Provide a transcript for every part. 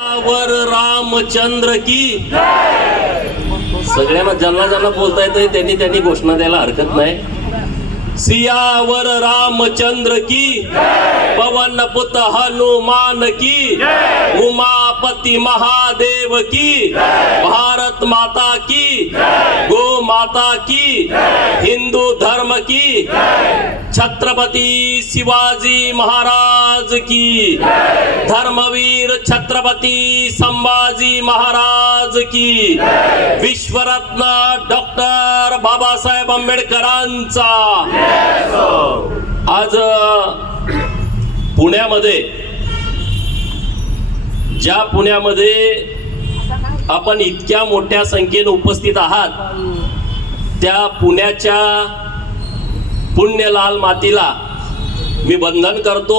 वर रामचंद्र की सगळ्यांना ज्यांना ज्यांना बोलता येतं त्यांनी घोषणा द्यायला हरकत नाही. सियावर रामचंद्र की पवन पुत हनुमान की उमापति महादेव की भारत माता की गो माता की हिंदू धर्म की छत्रपति शिवाजी महाराज की धर्मवीर छत्रपति संभाजी महाराज की विश्वरत्न डॉक्टर बाबासाहेब आंबेडकरांचा. आज पुण्यामध्ये ज्या पुण्यामध्ये आपण इतक्या मोठ्या संख्येने उपस्थित आहात त्या पुण्याच्या पुण्यलाल मातीला मी वंदन करतो.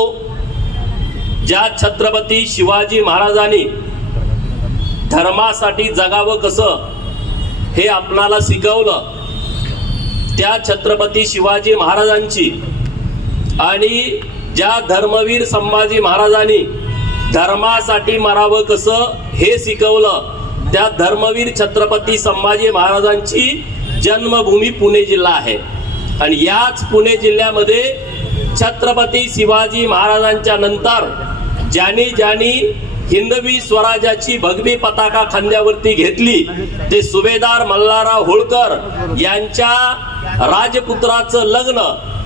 ज्या छत्रपती शिवाजी महाराजांनी धर्मासाठी जगावं कसं हे आपणाला शिकवलं त्या छत्रपती शिवाजी महाराजांची आणि ज्या धर्मवीर संभाजी महाराजांनी धर्मासाठी मरावं कसं हे शिकवलं त्या धर्मवीर छत्रपती संभाजी महाराजांची जन्मभूमी पुणे जिल्हा आहे. आणि याच पुणे जिल्ह्यामध्ये छत्रपती शिवाजी महाराजांच्या नंतर ज्यांनी हिंदवी स्वराज्याची भगवी पताका खांद्यावरती घेतली ते सुभेदार मल्हारराव होळकर यांच्या राजपुत्राचं लग्न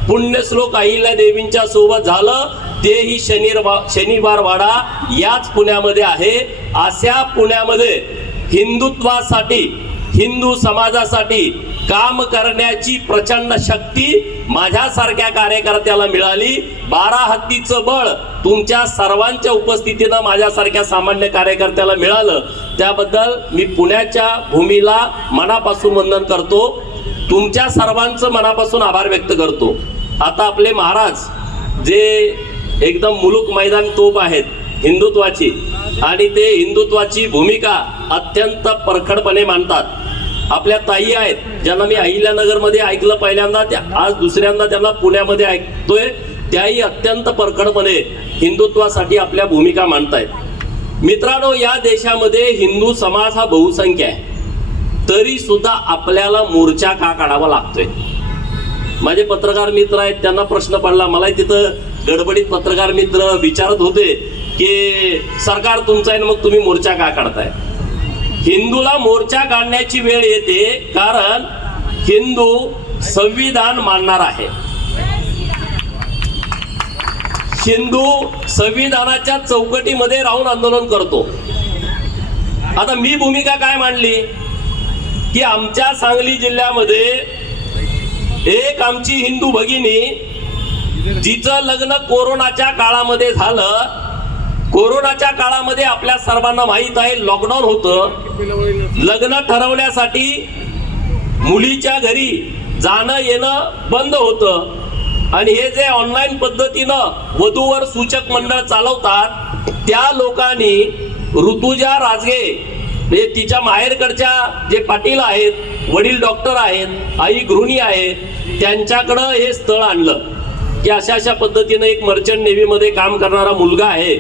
पुण्यश्लोक अहिल्या देवींच्या सोबत झालं. तेही शनिवार वाडा याच पुण्यामध्ये आहे. अशा पुण्यामध्ये हिंदुत्वासाठी हिंदू समाजासाठी काम करण्याची प्रचंड शक्ती माझ्यासारख्या कार्यकर्त्याला मिळाली. 12 हत्तीचं बळ तुमच्या सर्वांच्या उपस्थितीनं माझ्यासारख्या सामान्य कार्यकर्त्याला मिळालं. त्याबद्दल मी पुण्याच्या भूमीला मनापासून वंदन करतो. तुमच्या सर्वांचं मनापासून आभार व्यक्त करतो. आता आपले महाराज जे एकदम मुलूक मैदान तोप आहेत हिंदुत्वाची आणि ते हिंदुत्वाची भूमिका अत्यंत परखडपणे मांडतात. आपल्या ताई आहेत ज्यांना मी अहिल्यानगरमध्ये ऐकलं पहिल्यांदा, त्या आज दुसऱ्यांदा त्यांना पुण्यामध्ये ऐकतोय. त्याही अत्यंत परखडपणे हिंदुत्वासाठी आपल्या भूमिका मांडतायत. मित्रांनो, या देशामध्ये हिंदू समाज हा बहुसंख्य आहे तरी सुद्धा आपल्याला मोर्चा का काढावा लागतोय. माझे पत्रकार मित्र आहेत त्यांना प्रश्न पडला, मला तिथं गडबडीत पत्रकार मित्र विचारत होते की सरकार तुमचं आहे ना मग तुम्ही मोर्चा का काढताय. हिंदूला मोर्चा काढण्याची वेळ येते कारण हिंदू संविधान मानणार आहे. हिंदू संविधानाच्या चौकटीमध्ये राहून आंदोलन करतो. आता मी भूमिका काय मांडली की आमच्या सांगली जिल्ह्यामध्ये एक आमची हिंदू भगिनी जिचं लग्न कोरोनाच्या काळामध्ये झालं. कोरोनाच्या काळामध्ये आपल्या सर्वांना माहित आहे लॉकडाऊन होतं. लग्न ठरवण्यासाठी मुलीच्या घरी जाणं येणं बंद होतं आणि हे जे ऑनलाईन पद्धतीनं वधूवर सूचक मंडळ चालवतात त्या लोकांनी ऋतुजा राजगे म्हणजे तिच्या माहेरकडच्या जे पाटील आहेत, वडील डॉक्टर आहेत, आई गृहिणी आहे, त्यांच्याकडं हे स्थळ आणलं की अशा अशा पद्धतीनं एक मर्चंट नेव्हीमध्ये काम करणारा मुलगा आहे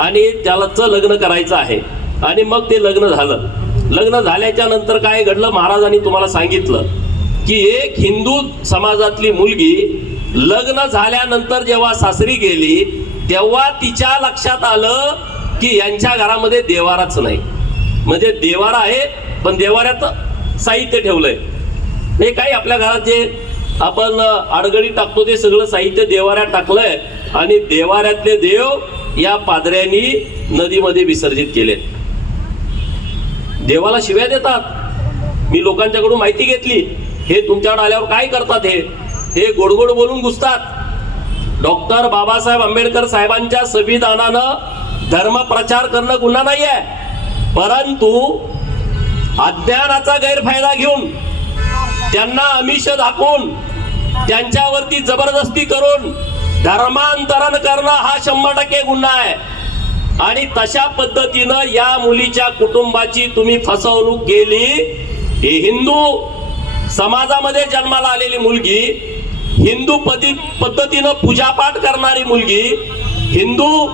आणि त्यालाच लग्न करायचं आहे. आणि मग ते लग्न झालं. लग्न झाल्याच्या नंतर काय घडलं महाराजांनी तुम्हाला सांगितलं की एक हिंदू समाजातली मुलगी लग्न झाल्यानंतर जेव्हा सासरी गेली तेव्हा तिच्या लक्षात आलं की यांच्या घरामध्ये देवाराच नाही. म्हणजे देवारा आहे पण देवाऱ्यात साहित्य ठेवलंय. हे काही आपल्या घरात जे आपण आडगडी टाकतो ते सगळं साहित्य देवाऱ्यात टाकलंय आणि देवाऱ्यातले देव या पादऱ्यांनी नदीमध्ये विसर्जित केले. देवाला शिव्या देतात. मी लोकांच्याकडून माहिती घेतली हे तुमच्याकडे आल्यावर काय करतात हे गोडगोड बोलून घुसतात. डॉक्टर बाबासाहेब आंबेडकर साहेबांच्या संविधानानं धर्म प्रचार करणं गुन्हा नाही आहे परंतु अज्ञानाचा गैरफायदा घेऊन त्यांना आमिष दाखवून त्यांच्यावरती जबरदस्ती करून धर्मांतरण करणं हा 100% गुन्हा आहे. आणि तशा पद्धतीनं या मुलीच्या कुटुंबाची तुम्ही फसवणूक केली. ही हिंदू समाजामध्ये जन्माला आलेली मुलगी, हिंदू पद्धतीनं पूजापाठ करणारी मुलगी, हिंदू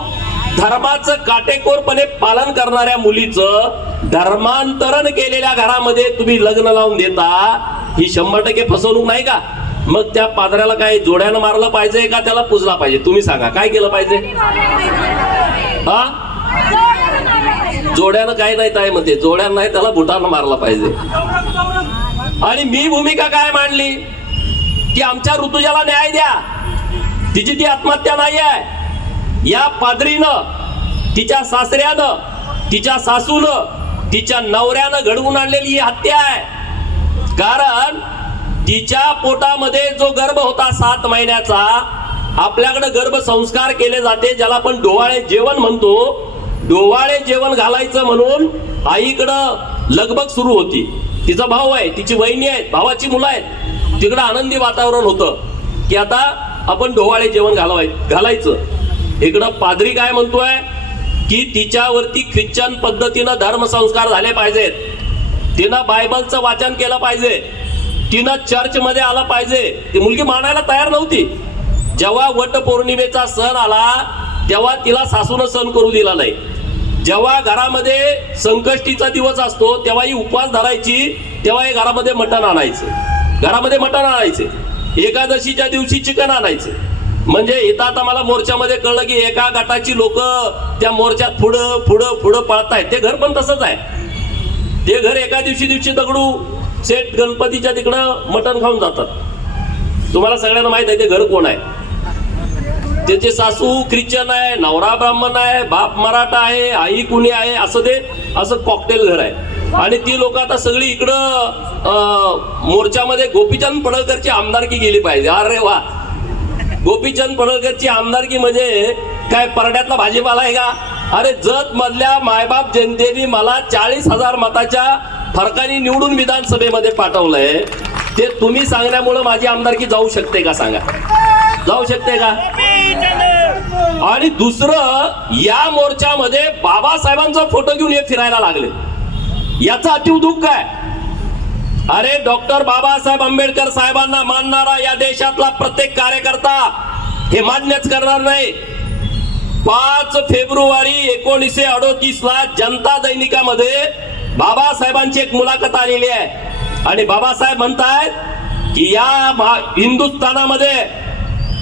धर्माचं काटेकोरपणे पालन करणाऱ्या मुलीचं धर्मांतरण केलेल्या घरामध्ये तुम्ही लग्न लावून देता, ही 100% फसवणूक नाही का? मग त्या पादऱ्याला काय जोड्यानं मारलं पाहिजे का त्याला पुजला पाहिजे? तुम्ही सांगा, काय केलं पाहिजे? हा, जोड्यानं काय नाही ताई म्हणते, जोड्यानं नाही त्याला बुटानं मारला पाहिजे. आणि मी भूमिका काय मांडली की आमच्या ऋतुजाला न्याय द्या, तिची ती आत्महत्या नाही आहे. या पादरीनं, तिच्या सासऱ्यानं, तिच्या सासूनं, तिच्या नवऱ्यानं घडवून आणलेली ही हत्या आहे. कारण तिच्या पोटामध्ये जो गर्भ होता 7 महिन्याचा, आपल्याकडे गर्भ संस्कार केले जाते ज्याला आपण डोवाळे जेवण म्हणतो. डोवाळे जेवण घालायचं म्हणून आईकडं लगबग सुरू होती. तिचा भाऊ आहे, तिची वहिनी आहे, भावाची मुलं आहेत. तिकडं आनंदी वातावरण होतं की आता आपण डोवाळे जेवण घालायचं. इकडं पादरी काय म्हणतोय की तिच्यावरती ख्रिश्चन पद्धतीनं धर्मसंस्कार झाले पाहिजेत, तिनं बायबलचं वाचन केलं पाहिजे, तिनं चर्च मध्ये आलं पाहिजे. ती मुलगी मानायला तयार नव्हती. जेव्हा वट पौर्णिमेचा सण आला तेव्हा तिला सासूनं सण करू दिला नाही. जेव्हा घरामध्ये संकष्टीचा दिवस असतो तेव्हा ही उपवास धरायची, तेव्हा हे घरामध्ये मटण आणायचे. एकादशीच्या दिवशी चिकन आणायचे. म्हणजे इथं आता मला मोर्चामध्ये कळलं की एका गटाची लोक त्या मोर्चात पुढं पळतायत. ते घर पण तसंच आहे. ते घर एका दिवशी दगडू सेट गणपतीच्या तिकडं मटण खाऊन जातात. तुम्हाला सगळ्यांना माहित आहे ते घर कोण आहे. त्याचे सासू ख्रिश्चन आहे, नवरा ब्राह्मण आहे, बाप मराठा आहे, आई कुणी आहे, असं कॉकटेल घर आहे. आणि ती लोक आता सगळी इकडं मोर्चामध्ये गोपीचंद पडळकरची आमदारकी गेली पाहिजे. अरे वा, गोपीचंद पडळकरची आमदारकी म्हणजे काय परड्यातला भाजीपाला आहे का? अरे जत मधल्या मायबाप जनतेने मला 40,000 मताच्या फरकाने निवडून विधानसभेमध्ये पाठवलंय. ते तुम्ही सांगण्यामुळे माझी आमदारकी जाऊ शकते का? सांगा, जाऊ शकते का? आणि दुसरं, या मोर्चामध्ये बाबासाहेबांचा फोटो घेऊन हे फिरायला लागले. याचं अतीव दुःख आहे. अरे डॉक्टर बाबासाहेब आंबेडकर साहेबांना मानणारा या देशातला प्रत्येक कार्यकर्ता हे मान्यच करणार नाही. 5 फेब्रुवारी 1938 ला जनता दैनिकामध्ये बाबासाहेबांची एक मुलाखत आलेली आहे. आणि बाबासाहेब म्हणतायत की या हिंदुस्थानामध्ये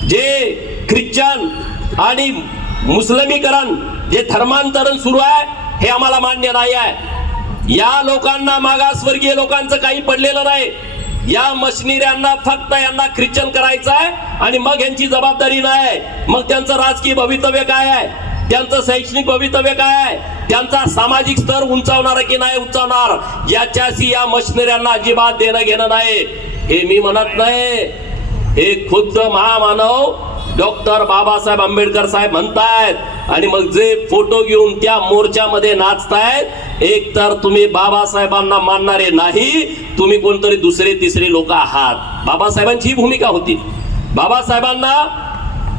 जे ख्रिश्चन आणि मुस्लिमीकरण, जे धर्मांतरण सुरू आहे हे आम्हाला मान्य नाही आहे. या लोकांना, मागासवर्गीय लोकांचं काही पडलेलं नाही. या मशिनऱ्यांना फक्त यांना ख्रिश्चन करायचं आहे आणि मग यांची जबाबदारी नाही. मग त्यांचं राजकीय भवितव्य काय आहे, त्यांचं शैक्षणिक भवितव्य काय आहे, त्यांचा सामाजिक स्तर उंचावणार की नाही उंचावणार, याच्याशी या मशिनऱ्यांना अजिबात देणं घेणं नाही. हे मी म्हणत नाही, हे खुद्द महामानव डॉक्टर बाबासाहेब आंबेडकर साहेब म्हणतायत. आणि मग जे फोटो घेऊन त्या मोर्चामध्ये नाचतायत, एक तर तुम्ही बाबासाहेबांना मानणारे नाही, तुम्ही कोणतरी दुसरे तिसरे लोक आहात. बाबासाहेबांची ही भूमिका होती. बाबासाहेबांना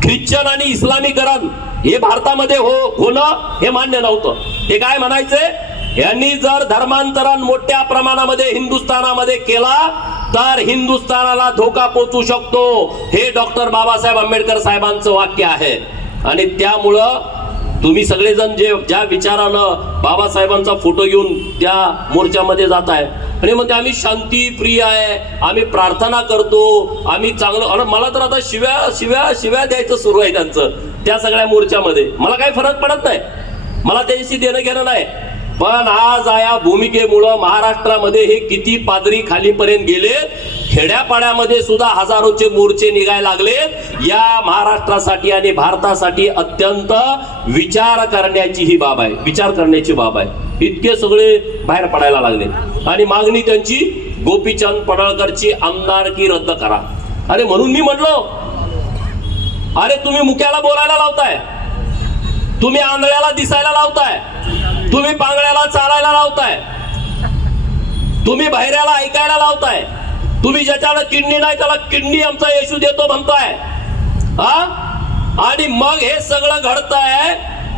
ख्रिश्चन आणि इस्लामीकरण हे भारतामध्ये होणं हे मान्य नव्हतं. ते काय म्हणायचे, यांनी जर धर्मांतरण मोठ्या प्रमाणामध्ये हिंदुस्थानामध्ये केला तर हिंदुस्थानाला धोका पोहोचू शकतो. हे डॉक्टर बाबासाहेब आंबेडकर साहेबांचं वाक्य आहे. आणि त्यामुळं तुम्ही सगळेजण ज्या विचारानं बाबासाहेबांचा फोटो घेऊन त्या मोर्चामध्ये जात आहे आणि म्हणते आम्ही शांती प्रिय आहे, आम्ही प्रार्थना करतो, आम्ही चांगलं. आणि मला तर आता शिव्या द्यायचं सुरू आहे त्यांचं त्या सगळ्या मोर्चामध्ये. मला काही फरक पडत नाही, मला त्यांच्याशी देणं घेणं नाही. पण आज या भूमिकेमुळं महाराष्ट्रामध्ये हे किती पादरी खालीपर्यंत गेले. खेड्यापाड्यामध्ये सुद्धा हजारोचे मोर्चे निघायला लागले. या महाराष्ट्रासाठी आणि भारतासाठी अत्यंत विचार करण्याची ही बाब आहे, विचार करण्याची बाब आहे. इतके सगळे बाहेर पडायला लागले आणि मागणी त्यांची गोपीचंद पडळकरची आमदारकी रद्द करा. अरे म्हणून मी म्हटलो, अरे तुम्ही मुक्याला बोलायला लावताय, तुम्ही आंधळ्याला दिसायला लावताय, तुम्ही पांगळ्याला चालायला लावताय, तुम्ही बहिऱ्याला ऐकायला लावताय, तुम्ही ज्याच्याला किडनी नाही त्याला किडनी आमचा येशू देतो म्हणताय. आणि मग हे सगळं घडतंय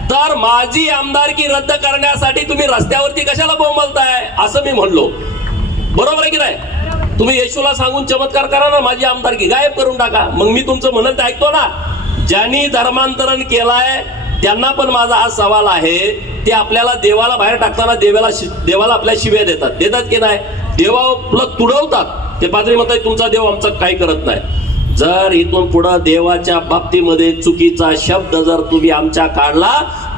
तर माझी आमदारकी रद्द करण्यासाठी तुम्ही रस्त्यावरती कशाला बोंबलताय असं मी म्हणलो. बरोबर आहे की नाही? तुम्ही येशूला सांगून चमत्कार करा ना, माझी आमदारकी गायब करून टाका. मग मी तुमचं म्हणत ऐकतो ना, ज्यांनी धर्मांतरण केलाय त्यांना पण माझा हा सवाल आहे, ते आपल्याला देवाला बाहेर टाकताना देवाला आपल्या शिव्या देतात की नाही? देवाला तुडवतात. ते पाद्री म्हणतात तुमचा देव आमचा काही करत नाही. जर इथून पुढे देवाच्या बाबतीमध्ये चुकीचा शब्द जर तुम्ही आमच्या काढला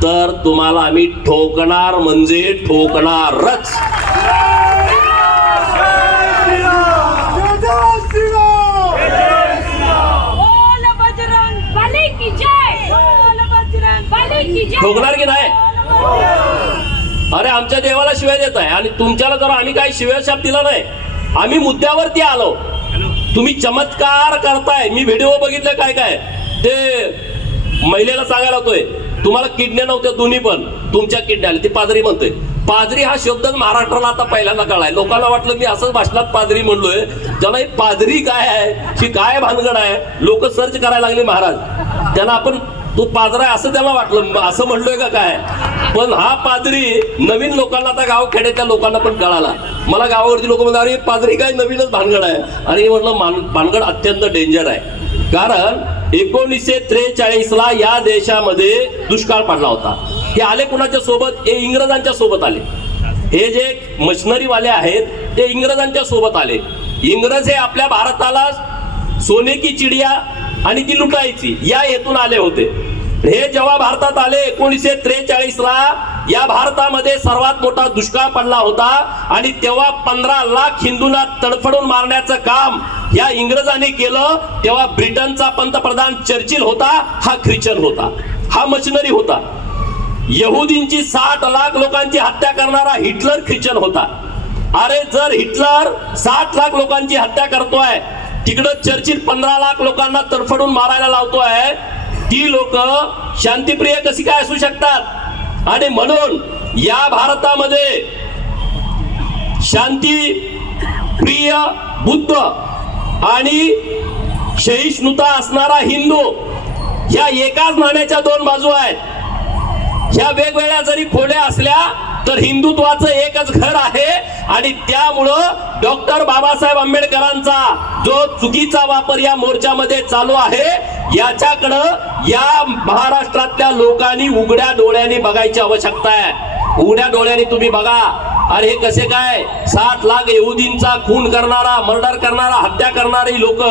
तर तुम्हाला आम्ही ठोकणार म्हणजे ठोकणारच. ठोकणार की नाही? अरे आमच्या देवाला शिव्या देत आहे आणि तुमच्याला जर आम्ही काही शिव्याशाप दिला नाही. आम्ही मुद्द्यावरती आलो. तुम्ही चमत्कार करताय. मी व्हिडिओ बघितले काय काय ते महिलेला सांगायला होतोय तुम्हाला किडन्या नव्हत्या, दोन्ही पण तुमच्या किडन्या आल्या. ते पादरी म्हणतोय. पादरी हा शब्द महाराष्ट्राला आता पहिल्यांदा कळाय. लोकांना वाटलं मी असंच भाषणात पादरी म्हणलोय. त्याला पादरी काय आहे, ही काय भानगड आहे, लोक सर्च करायला लागले महाराज. त्यांना आपण तू पादरा आहे असं त्याला वाटलं, असं म्हणलोय का काय. पण हा पादरी नवीन लोकांना, आता गाव खेड्यातल्या लोकांना पण कळाला. मला गावावरती लोक म्हणतात अरे पादरी काय नवीनच भानगड आहे. आणि म्हटलं भानगड अत्यंत डेंजर आहे. कारण 1943ला या देशामध्ये दुष्काळ पडला होता. हे आले कुणाच्या सोबत? हे इंग्रजांच्या सोबत आले. हे जे मशिनरी वाले आहेत ते इंग्रजांच्या सोबत आले. इंग्रज हे आपल्या भारताला सोने की चिडिया आणि ती लुटायची या हेतून आले होते. हे जेव्हा भारतात आले 1943ला या भारतामध्ये सर्वात मोठा दुष्काळ पडला होता आणि तेव्हा 15 लाख हिंदूंना तडफडून मारण्याचं काम या इंग्रजांनी केलं. तेव्हा ब्रिटनचा पंतप्रधान चर्चिल होता, हा ख्रिश्चन होता, हा मशिनरी होता. यहुदींची 60 लाख लोकांची हत्या करणारा हिटलर ख्रिश्चन होता. अरे जर हिटलर 60 लाख लोकांची हत्या करतोय, तिकडं चर्चिल 15 लाख लोकांना तडफडून मारायला लावतोय, ती लोक शांतिप्रिय कशी काय असू शकतात? आणि म्हणून या भारतामध्ये शांती प्रिय बुद्ध आणि सहिष्णुता असणारा हिंदू ह्या एकाच नाण्याच्या दोन बाजू आहेत. ह्या वेगवेगळ्या जरी खोड्या असल्या तर हिंदुत्वाचं एकच घर आहे. आणि त्यामुळं डॉक्टर बाबासाहेब आंबेडकरांचा जो चुकीचा वापर या मोर्चामध्ये चालू आहे याच्याकडं या महाराष्ट्रातल्या लोकांनी उघड्या डोळ्यांनी बघायची आवश्यकता आहे. उघड्या डोळ्यांनी तुम्ही बघा. अरे हे कसे काय 60 लाख यहुदींचा खून करणारा, मर्डर करणारा, हत्या करणारी लोक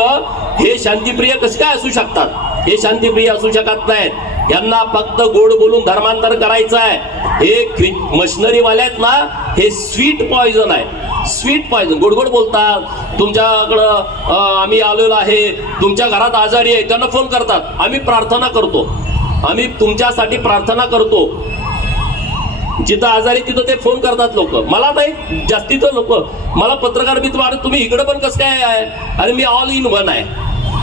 हे शांतिप्रिय कसे काय असू शकतात? हे शांतिप्रिय असू शकत नाहीत. यांना फक्त गोड बोलून धर्मांतर करायचं आहे. हे मशिनरी वाले आहेत ना, हे स्वीट पॉइझन आहे. स्वीट पॉइझन, गोड गोड बोलतात. तुमच्याकडं आम्ही आलेलो आहे, तुमच्या घरात आजारी आहे, त्यांना फोन करतात. आम्ही प्रार्थना करतो, आम्ही तुमच्यासाठी प्रार्थना करतो. जिथं आजारी तिथं ते फोन करतात लोक. मला नाही जास्तीचं लोक मला पत्रकार मित्र, तुम्ही इकडे पण कसं काय आहे? आणि मी ऑल इन वन आहे.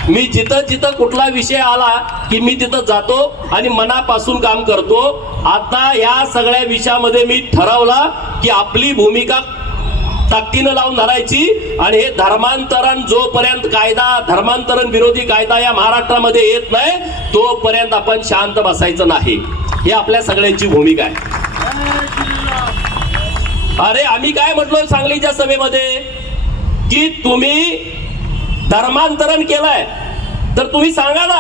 मी जिथं जिथं कुठला विषय आला की मी तिथं जातो आणि मनापासून काम करतो. आता या सगळ्या विषयामध्ये मी ठरवलं की आपली भूमिका ताकदीनं लावून धरायची. आणि हे धर्मांतरण जोपर्यंत कायदा, धर्मांतरण विरोधी कायदा या महाराष्ट्रामध्ये येत नाही तोपर्यंत आपण शांत बसायचं नाही. हे आपल्या सगळ्यांची भूमिका आहे. अरे आम्ही काय म्हटलोय सांगलीच्या सभेमध्ये की तुम्ही धर्मांतरण केलंय तर तुम्ही सांगा ना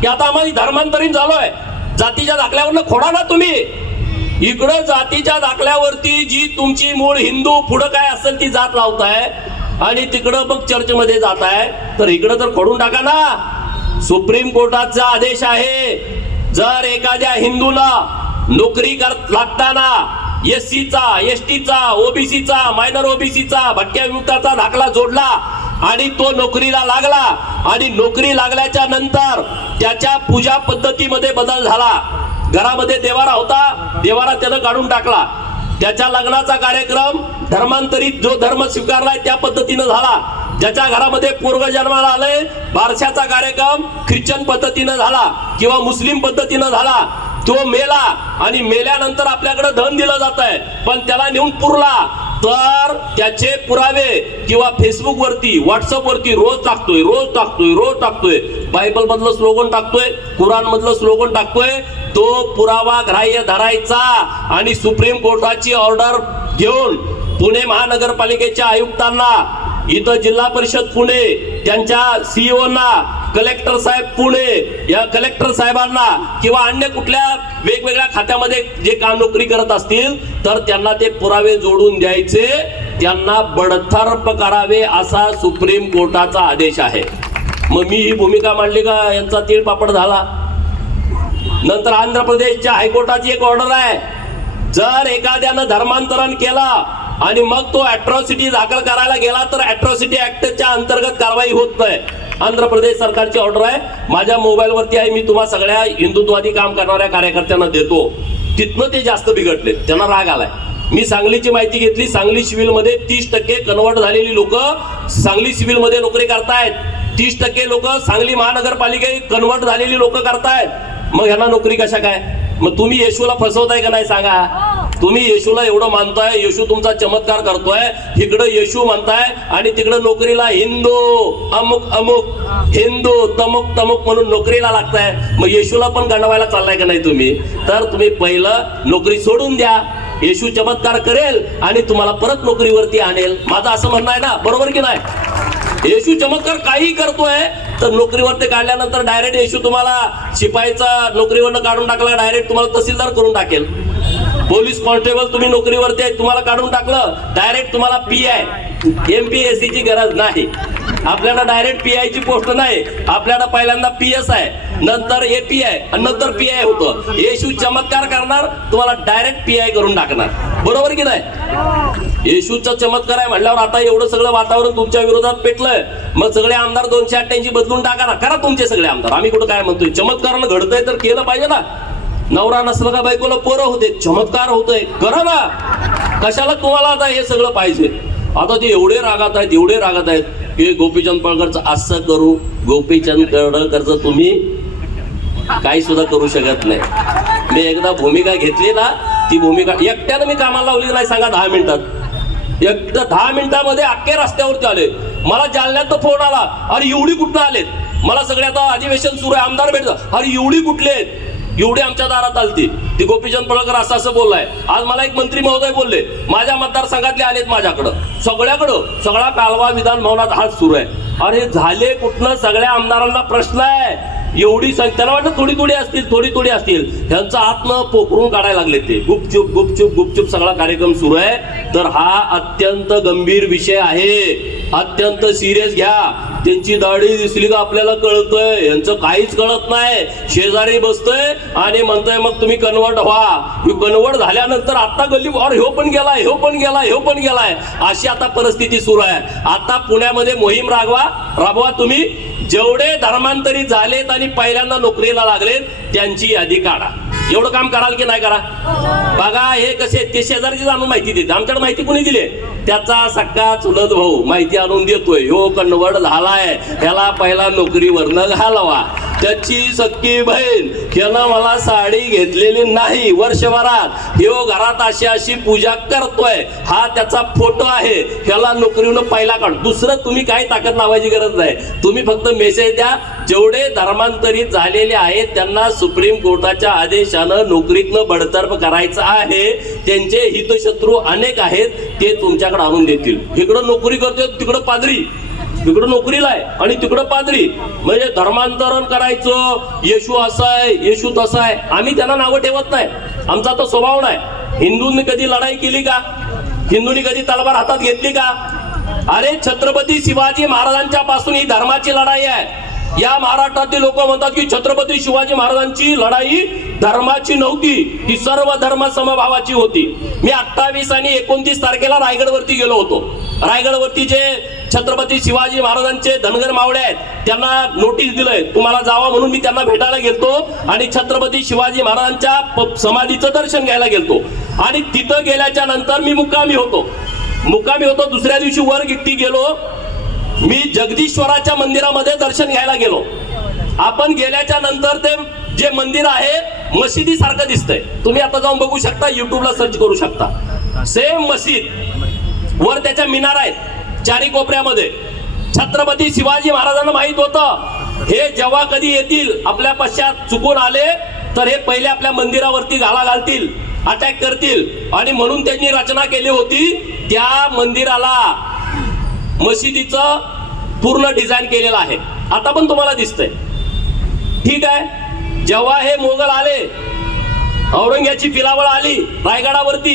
की आता आम्हाला धर्मांतरण झालोय. जातीच्या दाखल्यावरनं खोडा ना तुम्ही. इकडं जातीच्या दाखल्यावरती जी तुमची मूळ हिंदू पुढं काय असेल ती जात लावताय आणि तिकडं मग चर्चमध्ये जाताय, तर इकडं तर खोडून टाका ना. सुप्रीम कोर्टाचा आदेश आहे, जर एखाद्या हिंदूला नोकरी लागताना एससीचा, एसटीचा, ओबीसीचा, मायनर ओबीसीचा, भटक्या विमुक्ताचा दाखला जोडला आणि तो नोकरीला लागला आणि नोकरी लागल्याच्या नंतर त्याच्या पूजा पद्धतीमध्ये बदल झाला. घरामध्ये देवारा होता, देवारा त्यानं काढून टाकला. त्याच्या लग्नाचा कार्यक्रम धर्मांतरित जो धर्म स्वीकारलाय त्या पद्धतीनं झाला. ज्याच्या घरामध्ये पूर्व जन्माला आलंय बारशाचा कार्यक्रम ख्रिश्चन पद्धतीनं झाला किंवा मुस्लिम पद्धतीनं झाला. तो मेला आणि मेल्यानंतर आपल्याकडे धन दिलं जात आहे, पण त्याला नेऊन पुरला तर त्याचे पुरावे किंवा फेसबुक वरती, व्हॉट्सअप वरती रोज टाकतोय. बायबल मधलं स्लोगन टाकतोय, कुराण मधलं स्लोगन टाकतोय. तो पुरावा ग्राह्य धरायचा आणि सुप्रीम कोर्टाची ऑर्डर घेऊन पुणे महानगरपालिकेच्या आयुक्तांना, इथं जिल्हा परिषद पुणे त्यांच्या सीईओना कलेक्टर साहेब पुणे या कलेक्टर साहेबांना किंवा अन्य कुठल्या वेगवेगळ्या खात्यामध्ये जे काम नोकरी करत असतील तर त्यांना ते पुरावे जोडून द्यायचे, त्यांना बडतर्फ करावे असा सुप्रीम कोर्टाचा आदेश आहे. मग मी ही भूमिका मांडली का यांचा तीळपापड झाला. नंतर आंध्र प्रदेशच्या हायकोर्टाची एक ऑर्डर आहे, जर एखाद्यानं धर्मांतरण केलं आणि मग तो अॅट्रॉसिटी दाखल करायला गेला तर अॅट्रॉसिटी ऍक्टच्या अंतर्गत कारवाई होत नाही. आंध्र प्रदेश सरकारची ऑर्डर आहे, माझ्या मोबाईलवरती आहे, मी तुम्हा सगळ्या हिंदुत्ववादी काम करणाऱ्या कार्यकर्त्यांना देतो. तिथनं ते जास्त बिघडले, त्यांना राग आलाय. मी सांगलीची माहिती घेतली, सांगली सिव्हिलमध्ये 30% कन्वर्ट झालेली लोक सांगली सिव्हिलमध्ये नोकरी करतायत, 30% लोक सांगली महानगरपालिकेत कन्वर्ट झालेली लोक करतायत. मग यांना नोकरी कशा काय? मग तुम्ही येशूला फसवताय का नाही सांगा. तुम्ही येशूला एवढं मानताय, येशू तुमचा चमत्कार करतोय, इकडं येशू म्हणताय आणि तिकडं नोकरीला हिंदू अमुक अमुक हिंदू तमुक तमुक म्हणून नोकरीला लागताय. मग येशूला पण गंडवायला चाललाय का नाही तुम्ही? तर तुम्ही पहिलं नोकरी सोडून द्या, येशू चमत्कार करेल आणि तुम्हाला परत नोकरीवरती आणेल. माझं असं म्हणणं आहे ना, बरोबर की नाही? येशू चमत्कार काही करतोय तर नोकरीवरती काढल्यानंतर डायरेक्ट येशू तुम्हाला शिपाईचा नोकरीवरनं काढून टाकला, डायरेक्ट तुम्हाला तहसीलदार करून टाकेल. पोलीस कॉन्स्टेबल तुम्ही नोकरीवरती आहे, तुम्हाला काढून टाकलं, डायरेक्ट तुम्हाला PI MPSC ची गरज नाही. आपल्याला डायरेक्ट PI ची पोस्ट नाही, आपल्याला पहिल्यांदा PSI नंतर API आणि नंतर PI होतं. येशू चमत्कार करणार, तुम्हाला डायरेक्ट PI करून टाकणार. बरोबर की नाही? येशूचा चमत्कार आहे म्हणल्यावर आता एवढं सगळं वातावरण तुमच्या विरोधात पेटलंय, मग सगळे आमदार 288 बदलून टाका ना, करा तुमचे सगळे आमदार. आम्ही कुठं काय म्हणतोय, चमत्कारानं घडतंय तर केलं पाहिजे ना. नवरा नसलं का बायकोला पोरं होते, चमत्कार होतोय, करा ना. कशाला तुम्हाला आता हे सगळं पाहिजे? आता ते एवढे रागात आहेत, एवढे रागात आहेत की गोपीचंद पडळकरचं असं करू, गोपीचंद पडळकरचं तुम्ही काही सुद्धा करू शकत नाही. मी एकदा भूमिका घेतली ना, ती भूमिका एकट्यानं मी कामाला लावली नाही सांगा. 10 मिनिटात, एकटं 10 मिनिटामध्ये अख्खे रस्त्यावरती आले. मला जालन्यात फोन आला, अरे एवढी कुठं आलेत? मला सगळे आता अधिवेशन सुरू आहे, आमदार भेटतात, अरे एवढी कुठले आहेत? एवढी आमच्या दारात आलती. ती गोपीचंद पडळकर असं असं बोललाय. आज मला एक मंत्री महोदय बोलले, माझ्या मतदारसंघातले आलेत माझ्याकडं, सगळ्याकडं सगळा कालवा विधान भवनात हात सुरू आहे. अरे झाले कुठनं? सगळ्या आमदारांना प्रश्न आहे. एवढी त्याला वाटतं थोडी थोडी असतील, त्यांचा हातनं पोखरून काढायला लागले. ते गुपचूप गुपचूप गुपचूप सगळा कार्यक्रम सुरू आहे. तर हा अत्यंत गंभीर विषय आहे, अत्यंत सिरियस घ्या. त्यांची दाढी दिसली का आपल्याला कळतंय, यांचं काहीच कळत नाही. शेजारी बसतोय आणि म्हणतोय मग तुम्ही कन्वर्ट व्हा. कन्वर्ट झाल्यानंतर आता गल्ली और ह्यो पण गेलाय, अशी आता परिस्थिती सुरू आहे. आता पुण्यामध्ये मोहीम राबवा तुम्ही. जेवढे धर्मांतरित झालेत आणि पहिल्यांदा नोकरीला लागलेत त्यांची यादी काढा. एवढं काम कराल की नाही? करा. बघा हे कसे, ते शेजारची आणून माहिती देते. आमच्याकडे माहिती कोणी दिली? त्याचा सक्का चुलत भाऊ माहिती आणून देतोय, ह्यो कन्वर्ट झालाय, ह्याला पहिला नोकरीवरनं घालवा. त्याची सख्खी बहीण, त्यानं मला साडी घेतलेली नाही वर्षभरात, ह्यो घरात अशी पूजा करतोय, हा त्याचा फोटो आहे, ह्याला नोकरीवरून पहिला काढ. दुसरं तुम्ही काही ताकद लावायची गरज नाही. तुम्ही फक्त मेसेज द्या, जेवढे धर्मांतरित झालेले आहेत त्यांना सुप्रीम कोर्टाच्या आदेशानं नोकरीतनं बडतर्फ करायचं आहे. त्यांचे हितशत्रू अनेक आहेत, ते तुमच्याकडे आणून देतील. इकडं नोकरी करतोय, तिकडं पादरी, तिकडं नोकरीला आहे आणि तिकडं पादरी. म्हणजे धर्मांतरण करायचं, येशू असा आहे, येशू तसा आहे. आम्ही त्यांना नावं ठेवत नाही, आमचा तो स्वभाव नाही. हिंदूंनी कधी लढाई केली का? हिंदूंनी कधी तलवार हातात घेतली का? अरे छत्रपती शिवाजी महाराजांच्या पासून ही धर्माची लढाई आहे. या महाराष्ट्रातील लोक म्हणतात की छत्रपती शिवाजी महाराजांची लढाई धर्माची नव्हती, ती सर्व धर्म समभावाची होती. मी 28 आणि 29 तारखेला रायगडवरती गेलो होतो. रायगडवरती जे छत्रपती शिवाजी महाराजांचे धनगर मावळे आहेत त्यांना नोटीस दिलंय तुम्हाला जावा म्हणून. मी त्यांना भेटायला गेलतो आणि छत्रपती शिवाजी महाराजांच्या समाधीचं दर्शन घ्यायला गेलतो. आणि तिथं गेल्याच्या नंतर मी मुक्कामी होतो. दुसऱ्या दिवशी वर गिट्टी गेलो. मी जगदीश्वराच्या मंदिरामध्ये दर्शन घ्यायला गेलो. आपण गेल्याच्या नंतर ते जे मंदिर आहे मशिदी सारखं दिसतंय. तुम्ही आता जाऊन बघू शकता, युट्यूबला सर्च करू शकता. सेम मशीद, वर त्याच्या मिनार आहेत चारी कोपऱ्यामध्ये. छत्रपती शिवाजी महाराजांना माहित होतं हे जेव्हा कधी येतील आपल्या पश्चात चुकून आले तर हे पहिले आपल्या मंदिरावरती घाला घालतील, अटॅक करतील. आणि म्हणून त्यांनी रचना केली होती, त्या मंदिराला मशिदीचं पूर्ण डिझाईन केलेलं आहे. आता पण तुम्हाला दिसतंय. ठीक आहे, जेव्हा हे मोगल आले, औरंग्याची पिलावळ आली रायगडावरती,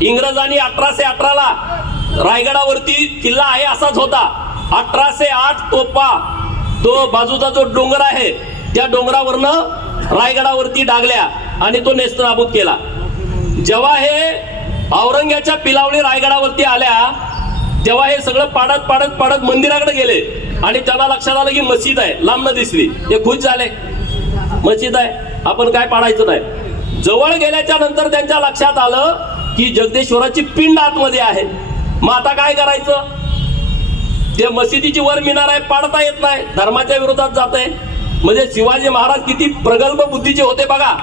इंग्रजांनी 1818ला रायगडावरती किल्ला आहे असाच होता. 1808 तोफा, तो बाजूचा जो डोंगर आहे त्या डोंगरावरनं रायगडावरती डागल्या आणि तो नेस्तनाबूत केला. जेव्हा हे औरंग्याच्या पिलावळी रायगडावरती आल्या तेव्हा हे सगळं पाडत पाडत पाडत मंदिराकडे गेले आणि त्यांना लक्षात आलं की मस्जिद आहे, लांब न दिसली. ते खुश झाले, मस्जिद आहे, आपण काय पाडायचं नाही. जवळ गेल्याच्या नंतर त्यांच्या लक्षात आलं की जगदेश्वराची पिंड आतमध्ये आहे. मग आता काय करायचं? ते मशिदीची वर मिनार आहे, पाडता येत नाही, धर्माच्या विरोधात जात आहे. म्हणजे शिवाजी महाराज किती प्रगल्भ बुद्धीचे होते बघा.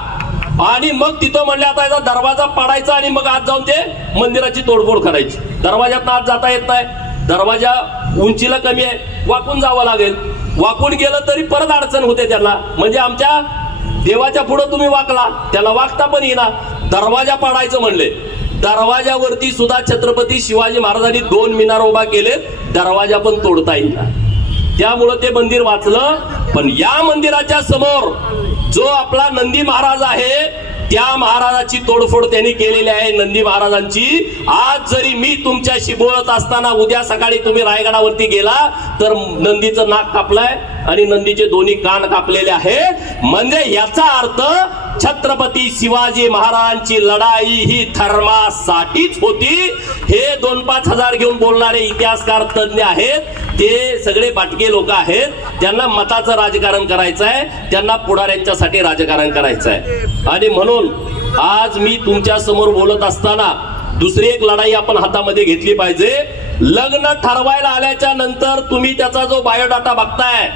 आणि मग तिथं म्हणले आता याचा दरवाजा पाडायचा आणि मग आत जाऊन ते मंदिराची तोडफोड करायची. दरवाजात आत जाता येत नाही, दरवाजा उंचीला कमी आहे, वाकून जावं लागेल. वाकून गेलं तरी परत अडचण होते त्यांना. म्हणजे आमच्या देवाच्या पुढे तुम्ही वाकला, त्याला वाकता पण येणार. दरवाजा पाडायचं म्हणले, दरवाजावरती सुद्धा छत्रपती शिवाजी महाराजांनी 2 मिनार उभा केले, दरवाजा पण तोडता येईल. त्यामुळं ते मंदिर वाचलं. पण या मंदिराच्या समोर जो आपला नंदी महाराज आहे त्या महाराजाची तोडफोड त्यांनी केलेली आहे. नंदी महाराजांची आज जरी मी तुमच्याशी बोलत असताना उद्या सकाळी तुम्ही रायगडावरती गेला तर नंदीचं नाक कापलंय आणि नंदीचे दोन्ही कान कापलेले आहेत. म्हणजे याचा अर्थ छत्रपती शिवाजी महाराजांची लढाई ही धर्मासाठीच होती. हे 2-5 हजार घेऊन बोलणारे इतिहासकार तज्ञ आहेत, ते सगळे बाटके लोक आहेत. त्यांना मताचं राजकारण करायचं आहे, त्यांना पुढाऱ्यांच्यासाठी राजकारण करायचं आहे. आणि म्हणून आज मी तुमच्या समोर बोलत असताना दुसरी एक लढाई आपण हातामध्ये घेतली पाहिजे. लग्न ठरवायला आल्याच्या नंतर तुम्ही त्याचा जो बायोडाटा बघताय,